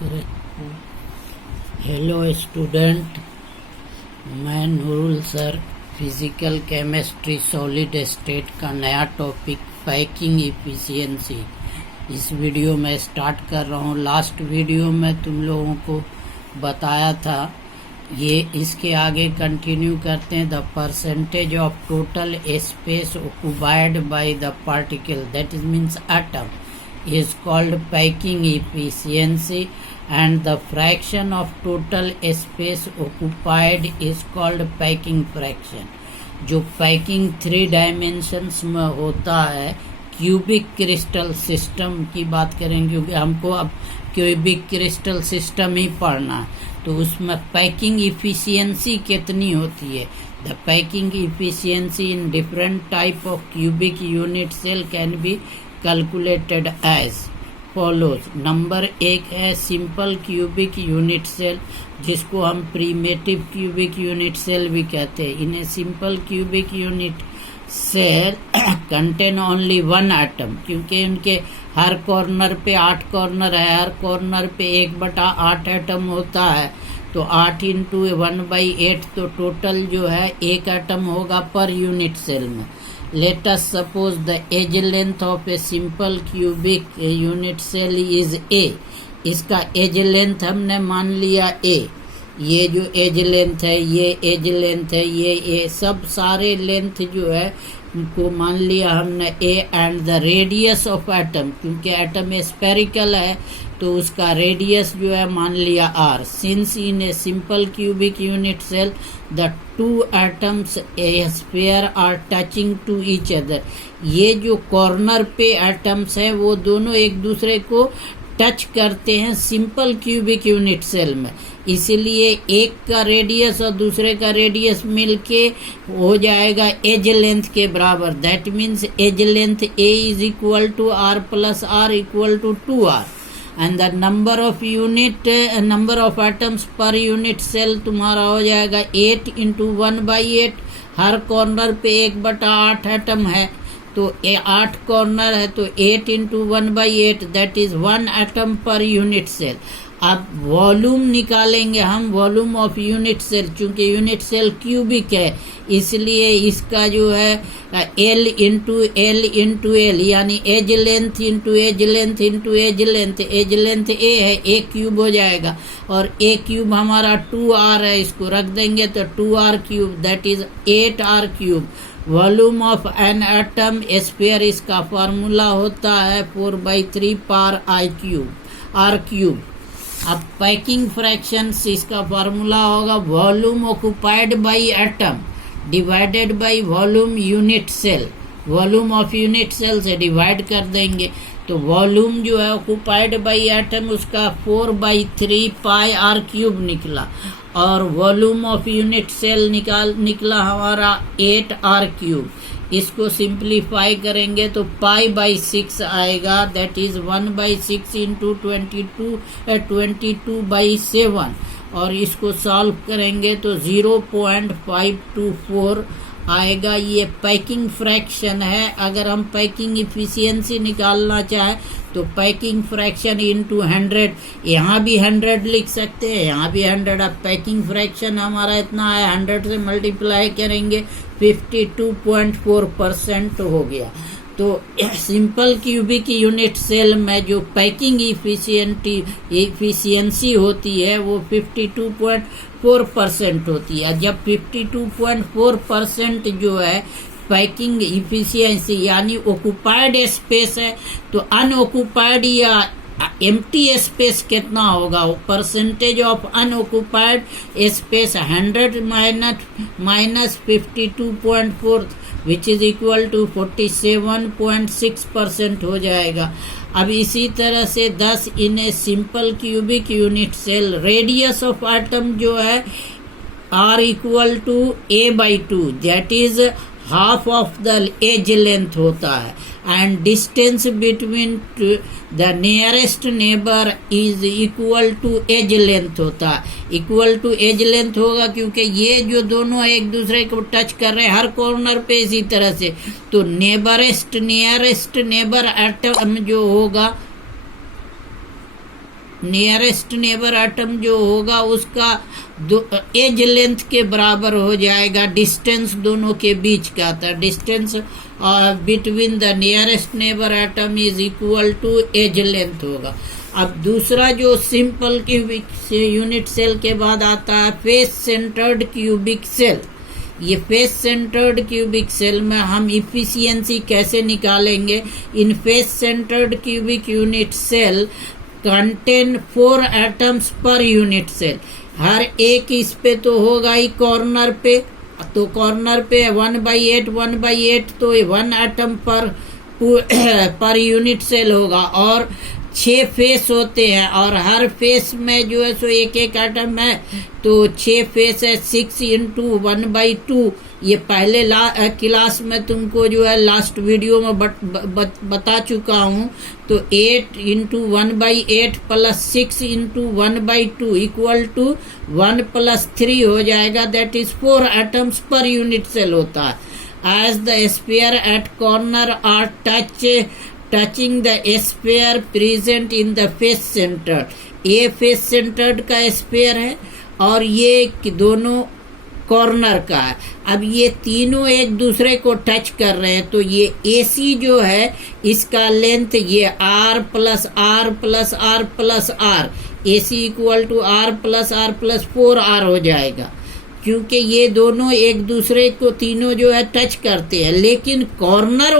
करें। Hello student, मैं Nurul sir physical chemistry solid state का नया टॉपिक पैकिंग इफिशिएंसी इस वीडियो में स्टार्ट कर रहा हूँ। लास्ट वीडियो में तुम लोगों को बताया था, ये इसके आगे कंटिन्यू करते हैं। The percentage of total space occupied by the particle that is means atom is called packing efficiency, and the fraction of total space occupied is called packing fraction। जो पैकिंग 3 डायमेंशंस में होता है, cubic crystal system की बात करेंगे क्योंकि हमको अब क्यूबिक क्रिस्टल सिस्टम ही पढ़ना है, तो उसमें पैकिंग इफिशियंसी कितनी होती है। The packing efficiency in different type of cubic unit cell can be calculated as follows. Number 1 है सिंपल क्यूबिक यूनिट सेल, जिसको हम प्रीमेटिव क्यूबिक यूनिट सेल भी कहते हैं। इन्हें simple cubic unit cell contain only 1 atom, क्योंकि इनके हर corner पे 8 कॉर्नर है, हर कॉर्नर पे 1/8 एटम होता है, तो 8 इंटू 1/8, तो टोटल जो है 1 एटम होगा पर यूनिट सेल में। Let us suppose the edge length of a simple cubic unit cell is A। इसका एज लेंथ हमने मान लिया A। ये जो एज लेंथ है, ये एज लेंथ है, ये सब सारे लेंथ जो है को मान लिया हमने A। And the radius of atom, क्योंकि एटम स्फेरिकल है तो उसका रेडियस जो है मान लिया R। Since in a simple cubic unit cell the 2 atoms a sphere are touching to each other. ये जो कॉर्नर पे एटम्स हैं वो दोनों एक दूसरे को टच करते हैं सिंपल क्यूबिक यूनिट सेल में, इसलिए एक का रेडियस और दूसरे का रेडियस मिलके हो जाएगा एज लेंथ के बराबर। That means edge length A is equal to R plus R equal to 2R। And the number of atoms per unit cell तुम्हारा हो जाएगा 8 इंटू 1/8। हर कॉर्नर पे 1/8 एटम है, तो 8 कॉर्नर है, तो 8 into 1/8 that is 1 atom per unit cell. अब volume निकालेंगे हम, वॉल्यूम ऑफ यूनिट सेल, चूंकि यूनिट सेल क्यूबिक है इसलिए इसका जो है L इंटू एल यानी edge length into edge length into edge length. Edge length A है, A क्यूब हो जाएगा, और A क्यूब हमारा 2R है, इसको रख देंगे तो 2R cube that is 8R cube. Volume of an atom sphere, इसका फार्मूला होता है 4/3 पार R क्यूब। अब पैकिंग फ्रैक्शन, इसका फार्मूला होगा volume occupied by atom divided by volume unit cell. Volume of unit cell से डिवाइड कर देंगे, तो वॉल्यूम जो है ऑक्युपाइड बाय एटम उसका 4/3 पाई R क्यूब निकला, और वॉल्यूम ऑफ यूनिट सेल निकला हमारा 8R क्यूब। इसको सिंप्लीफाई करेंगे तो π/6 आएगा, दैट इज 1/6 इंटू 22/7, और इसको सॉल्व करेंगे तो 0.524 आएगा। ये पैकिंग फ्रैक्शन है। अगर हम पैकिंग इफिशियंसी निकालना चाहें तो पैकिंग फ्रैक्शन इंटू 100, यहाँ भी 100 लिख सकते हैं, यहाँ भी 100। अब पैकिंग फ्रैक्शन हमारा इतना है, 100 से मल्टीप्लाई करेंगे 52.4% हो गया। तो सिंपल क्यूबिक यूनिट सेल में जो पैकिंग इफिशियंसी होती है वो 52.4% होती है। जब 52.4% जो है पैकिंग इफिशियंसी यानी ऑक्युपाइड स्पेस है, तो अनऑक्युपाइड या एम्प्टी स्पेस कितना होगा। Percentage of unoccupied space 100 minus 52.4 which is equal to 47.6% हो जाएगा। अब इसी तरह से 10 in a simple cubic unit cell, radius of atom जो है R equal to A/2 that is half of the edge length होता है, and distance between the nearest neighbour is equal to edge length होता है। Equal to edge length होगा क्योंकि ये जो दोनों एक दूसरे को टच कर रहे हैं हर कॉर्नर पे, इसी तरह से तो नियरेस्ट नेबर एटम जो होगा नियरेस्ट नेबर एटम जो होगा उसका एज लेंथ के बराबर हो जाएगा डिस्टेंस दोनों के बीच का, था distance between the nearest neighbour atom is equal to edge length होगा। अब दूसरा जो सिंपल क्यूबिक यूनिट सेल के बाद आता है फेस सेंटर्ड क्यूबिक सेल। ये फेस सेंटर्ड क्यूबिक सेल में हम इफिशियंसी कैसे निकालेंगे? In face centred cubic unit cell contain 4 atoms per unit cell. हर एक इस पे तो होगा ही कॉर्नर पे, तो कॉर्नर पे 1/8 तो 1 एटम पर यूनिट सेल होगा और 6 फेस होते हैं और हर फेस में जो है सो एक एक एटम है, तो 6 फेस है 6 × 1/2। ये पहले क्लास में तुमको जो है लास्ट वीडियो में बता चुका हूँ। तो 8 × 1/8 प्लस 6 × 1/2 इक्वल टू 1 + 3 हो जाएगा, that is 4 atoms per unit cell होता है। As the sphere at corner are touching the sphere present in the face centre. ये फेस सेंटर्ड का स्फीयर है और ये दोनों कॉर्नर का है। अब ये तीनों एक दूसरे को टच कर रहे हैं, तो ये AC जो है इसका लेंथ ये R + R + R + R, AC equal to R + R + 4R हो जाएगा, क्योंकि ये दोनों एक दूसरे को तीनों जो है टच करते हैं, लेकिन कॉर्नर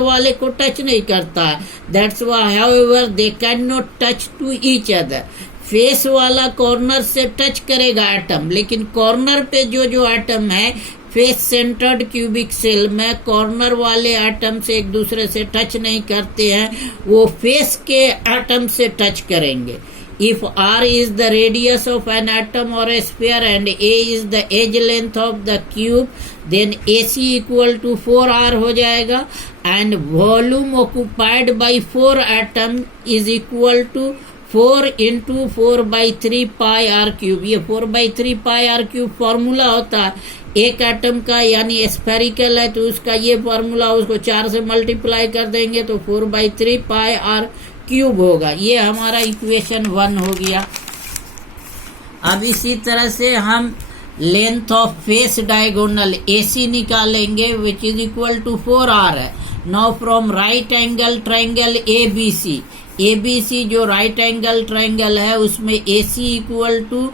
वाले को टच नहीं करता है। That's why however they can not touch to each other. Face वाला कॉर्नर से टच करेगा एटम, लेकिन कॉर्नर पे जो एटम है फेस सेंटर्ड क्यूबिक सेल में कॉर्नर वाले एटम से एक दूसरे से टच नहीं करते हैं, वो फेस के एटम से टच करेंगे। If R is the radius of an atom or a sphere and A is the edge length of the cube, then AC equal to 4R हो जाएगा and volume occupied by 4 atom is equal to 4 × 4/3 pi r cube। ये 4/3 pi r cube formula होता है एक atom का, यानी spherical है तो उसका ये फॉर्मूला, उसको 4 से मल्टीप्लाई कर देंगे तो 4/3 pi r क्यूब होगा। ये हमारा इक्वेशन 1 हो गया। अब इसी तरह से हम length of face diagonal AC निकालेंगे which is equal to 4R है। Now from right angle triangle ABC जो राइट एंगल ट्रायंगल है उसमें AC equal to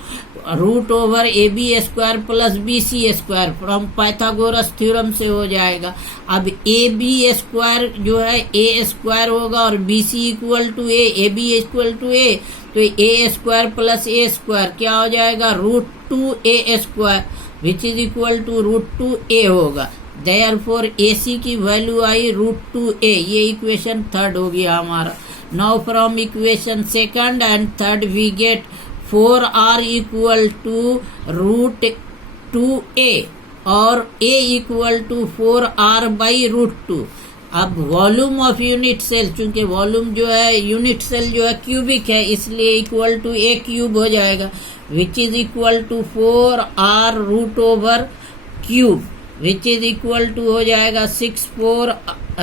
√AB² + BC² from Pythagoras theorem से हो जाएगा। अब AB² जो है A² होगा और BC equal to A, AB equal to A, तो A² + A² क्या हो जाएगा? √2A² which is equal to √2A होगा। देयरफॉर AC की वैल्यू आई √2A। ये इक्वेशन 3 हो गया हमारा। Now from equation 2 and 3 we get 4R equal to √2A और A इक्वल टू 4R/√2। अब वॉल्यूम ऑफ यूनिट सेल, चूंकि वॉल्यूम जो है यूनिट सेल जो है क्यूबिक है इसलिए इक्वल टू A³ हो जाएगा which is equal to 4R√3 which is equal to हो जाएगा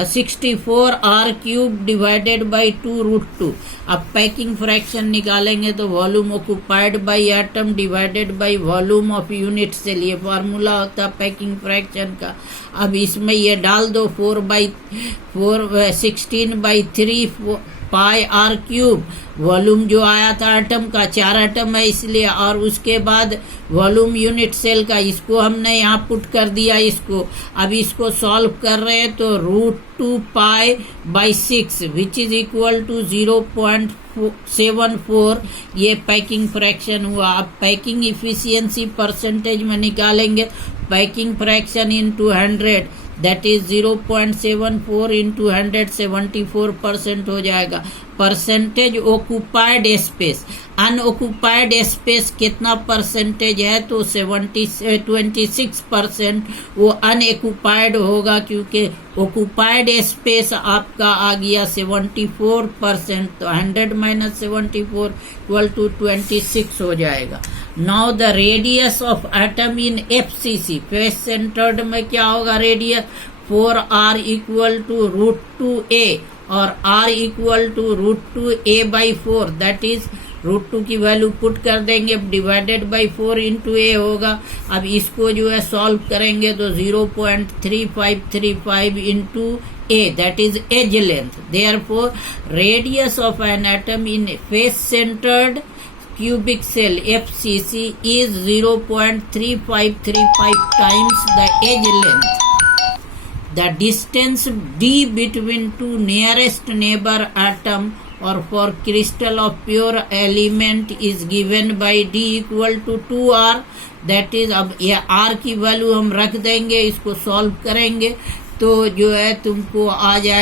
64R³ डिवाइडेड बाई 2√2। अब पैकिंग फ्रैक्शन निकालेंगे तो volume occupied by atom divided by volume of unit cell, ये फार्मूला होता है पैकिंग फ्रैक्शन का। अब इसमें ये डाल दो 16/3 pi r³ वॉल्यूम जो आया था एटम का, 4 एटम है इसलिए, और उसके बाद वॉल्यूम यूनिट सेल का, इसको हमने यहाँ पुट कर दिया इसको। अब इसको सॉल्व कर रहे हैं तो √2 pi/6 which is equal to 0.74 ये पैकिंग फ्रैक्शन हुआ। अब पैकिंग इफिशियंसी परसेंटेज में निकालेंगे, packing fraction into 100 that is 0.74 × 174% हो जाएगा। Percentage occupied space, unoccupied space कितना परसेंटेज है तो 26% वो अनऑक्युपाइड होगा, क्योंकि ऑक्युपाइड स्पेस आपका आ गया 74%, तो 100 - 74 = 26 हो जाएगा। Now the radius of atom in FCC face centred में क्या होगा radius 4R equal to √2A और r equal to √2a/4, that is √2 की वैल्यू पुट कर देंगे, डिवाइडेड बाई 4 इंटू ए होगा। अब इसको जो है सॉल्व करेंगे तो 0.3535 into a, that is edge length. Therefore, radius of an atom in face-centered cubic cell FCC is 0.3535 times the edge length. The distance d between two nearest neighbor atom or for crystal of pure element is given by d equal to 2r. That is, अब ये r की value हम रख देंगे, इसको solve करेंगे तो जो है तुमको आ जाएगा